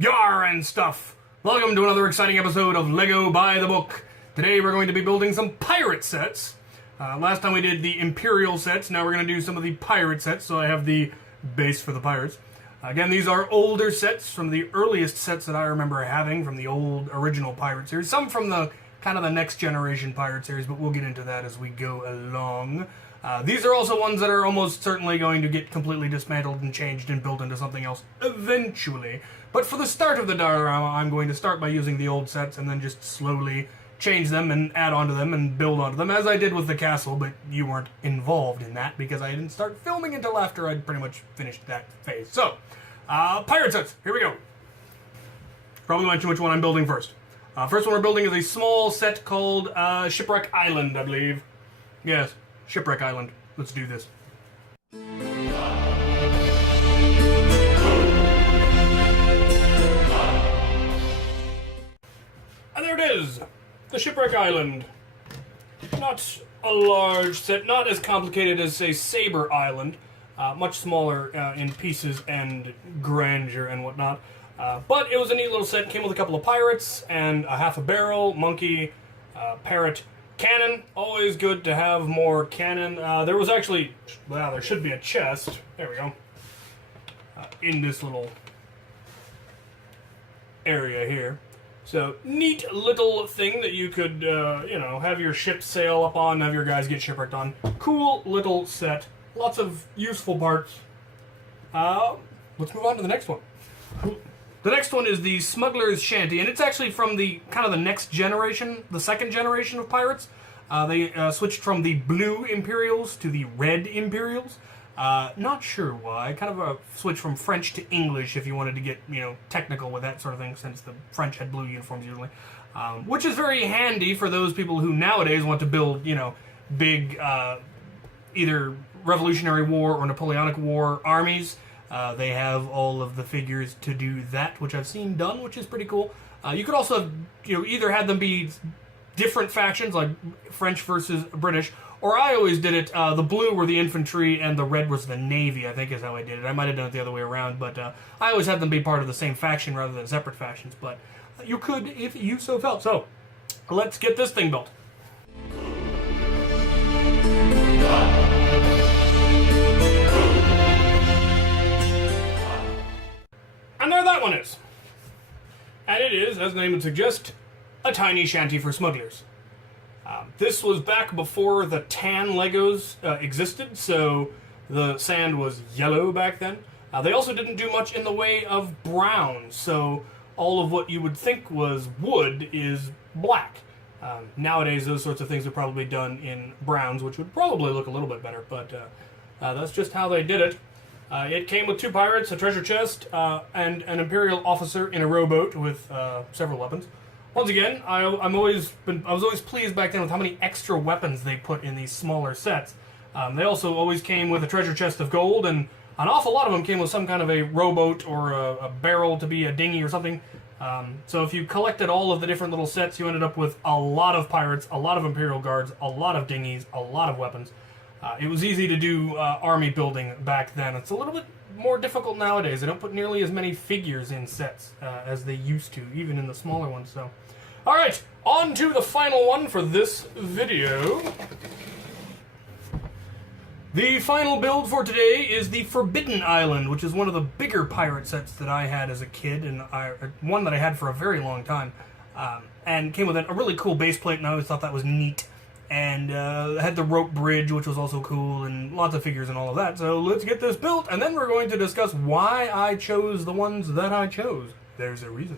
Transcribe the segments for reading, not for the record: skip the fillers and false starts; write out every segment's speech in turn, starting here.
Yar and stuff! Welcome to another exciting episode of Lego by the Book. Today we're going to be building some pirate sets. Last time we did the Imperial sets, now we're going to do some of the pirate sets, so I have the base for the pirates. Again, these are older sets from the earliest sets that I remember having from the old original pirate series. Some from the kind of the next generation pirate series, but we'll get into that as we go along. These are also ones that are almost certainly going to get completely dismantled and changed and built into something else eventually. But for the start of the diorama, I'm going to start by using the old sets and then just slowly change them and add onto them and build onto them, as I did with the castle, but you weren't involved in that because I didn't start filming until after I'd pretty much finished that phase. So, pirate sets, here we go. Probably mention which one I'm building first. First one we're building is a small set called Shipwreck Island, I believe. Yes, Shipwreck Island. Let's do this. And there it is! The Shipwreck Island. Not a large set, not as complicated as, say, Saber Island. Much smaller in pieces and grandeur and whatnot. But it was a neat little set. Came with a couple of pirates and a half a barrel, monkey, parrot, cannon. Always good to have more cannon. There was actually, well, there should be a chest. There we go. In this little area here. So, neat little thing that you could, have your ship sail up on, have your guys get shipwrecked on. Cool little set. Lots of useful parts. Let's move on to the next one. The next one is the Smuggler's Shanty, and it's actually from the kind of the next generation, the second generation of pirates. They switched from the blue Imperials to the red Imperials. Not sure why. Kind of a switch from French to English if you wanted to get, technical with that sort of thing, since the French had blue uniforms usually. Which is very handy for those people who nowadays want to build, big, either Revolutionary War or Napoleonic War armies. They have all of the figures to do that, which I've seen done, which is pretty cool. You could also have, either had them be different factions, like French versus British, or I always did it, the blue were the infantry and the red was the navy, I think is how I did it. I might have done it the other way around, but I always had them be part of the same faction rather than separate factions, but you could if you so felt. So, let's get this thing built. And there that one is. And it is, as the name would suggest, a tiny shanty for smugglers. This was back before the tan Legos existed, so the sand was yellow back then. They also didn't do much in the way of brown, so all of what you would think was wood is black. Nowadays, those sorts of things are probably done in browns, which would probably look a little bit better, but that's just how they did it. It came with 2 pirates, a treasure chest, and an Imperial officer in a rowboat with several weapons. Once again, I was always pleased back then with how many extra weapons they put in these smaller sets. They also always came with a treasure chest of gold, and an awful lot of them came with some kind of a rowboat or a barrel to be a dinghy or something. So if you collected all of the different little sets, you ended up with a lot of pirates, a lot of Imperial guards, a lot of dinghies, a lot of weapons. It was easy to do army building back then. It's a little bit more difficult nowadays. They don't put nearly as many figures in sets as they used to, even in the smaller ones. So, all right, on to the final one for this video. The final build for today is the Forbidden Island, which is one of the bigger pirate sets that I had as a kid, and one that I had for a very long time, and came with a really cool base plate, and I always thought that was neat. And had the rope bridge, which was also cool, and lots of figures and all of that. So let's get this built, and then we're going to discuss why I chose the ones that I chose. There's a reason.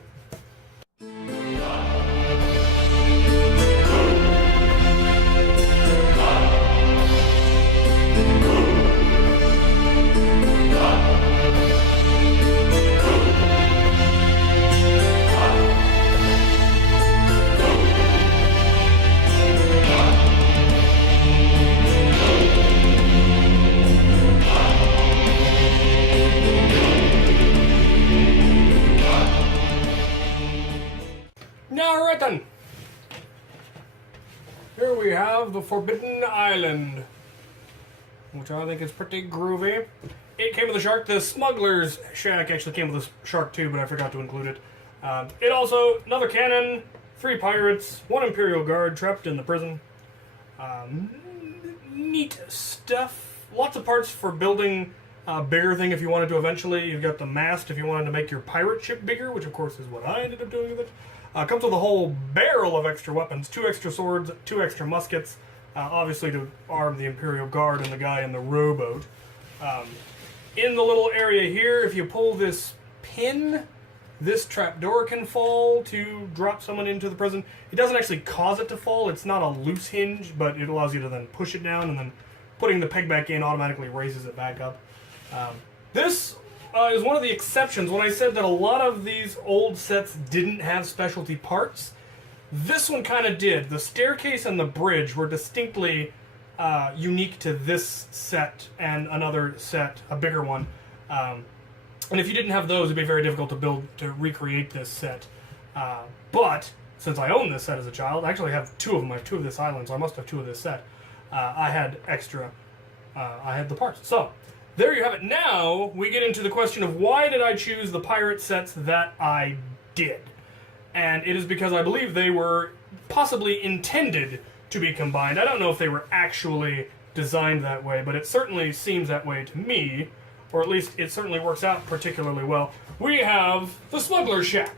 Alright then. Here we have the Forbidden Island, which I think is pretty groovy. it came with a shark. The Smuggler's shack actually came with a shark too, but I forgot to include it. It also, another cannon, 3 pirates, 1 Imperial Guard trapped in the prison. Neat stuff. Lots of parts for building a bigger thing if you wanted to eventually. You've got the mast if you wanted to make your pirate ship bigger, which of course is what I ended up doing with it. Comes with a whole barrel of extra weapons, 2 extra swords, 2 extra muskets, obviously to arm the Imperial Guard and the guy in the rowboat. In the little area here, if you pull this pin, this trapdoor can fall to drop someone into the prison. It doesn't actually cause it to fall. It's not a loose hinge, but it allows you to then push it down, and then putting the peg back in automatically raises it back up. This is one of the exceptions. When I said that a lot of these old sets didn't have specialty parts, this one kind of did. The staircase and the bridge were distinctly unique to this set and another set, a bigger one. And if you didn't have those, it'd be very difficult to recreate this set. But since I own this set as a child, I actually have 2 of them. I have 2 of this island, so I must have 2 of this set. I had extra. I had the parts. So there you have it. Now we get into the question of why did I choose the pirate sets that I did? And it is because I believe they were possibly intended to be combined. I don't know if they were actually designed that way, but it certainly seems that way to me, or at least it certainly works out particularly well. We have the Smuggler Shack,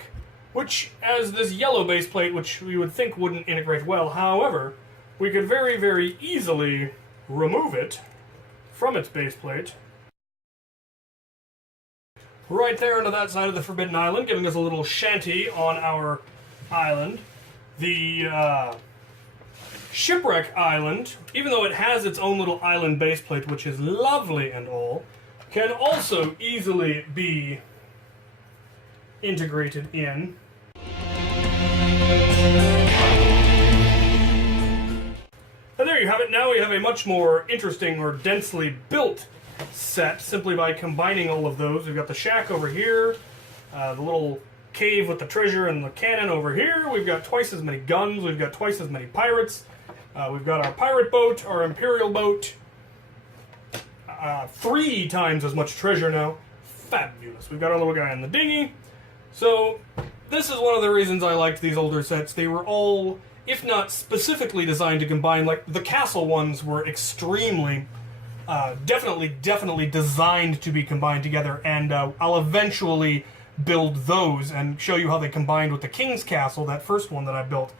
which has this yellow base plate, which we would think wouldn't integrate well. However, we could very, very easily remove it from its base plate right there into that side of the Forbidden Island, giving us a little shanty on our island. The Shipwreck Island, even though it has its own little island base plate, which is lovely and all, can also easily be integrated in. And there you have it. Now we have a much more interesting or densely built set simply by combining all of those. We've got the shack over here, the little cave with the treasure and the cannon over here. We've got twice as many guns. We've got twice as many pirates. We've got our pirate boat, our Imperial boat. 3 times as much treasure now. Fabulous. We've got our little guy in the dinghy. So this is one of the reasons I liked these older sets. They were all, if not specifically designed to combine, like the castle ones were extremely definitely designed to be combined together, and I'll eventually build those and show you how they combined with the King's Castle, that first one that I built,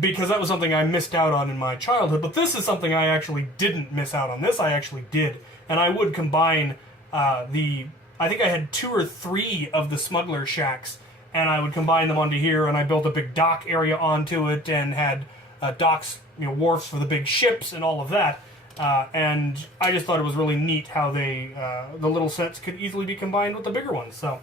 because that was something I missed out on in my childhood. But this is something I actually didn't miss out on. This I actually did, and I would combine I think I had 2 or 3 of the Smuggler Shacks, and I would combine them onto here, and I built a big dock area onto it, and had docks, wharfs for the big ships and all of that. And I just thought it was really neat how the little sets could easily be combined with the bigger ones. So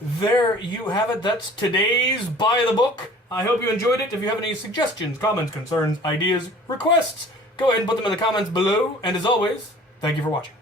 there you have it. That's today's Buy the Book. I hope you enjoyed it. If you have any suggestions, comments, concerns, ideas, requests, go ahead and put them in the comments below. And as always, thank you for watching.